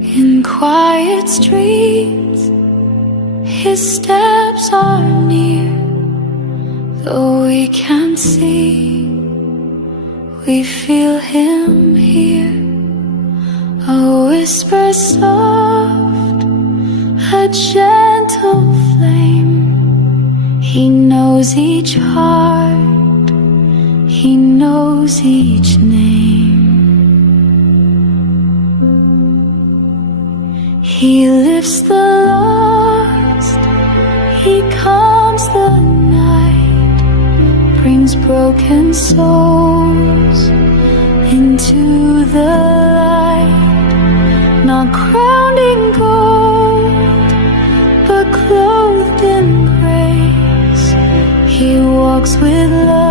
In quiet streets, his steps are near. Though we can't see, we feel him here. A whisper soft, a gentle flame. He knows each heart, he knows each name. He lifts the lost, he calms the night, brings broken souls into the light. Not crowned in gold, but clothed in grace, he walks with love.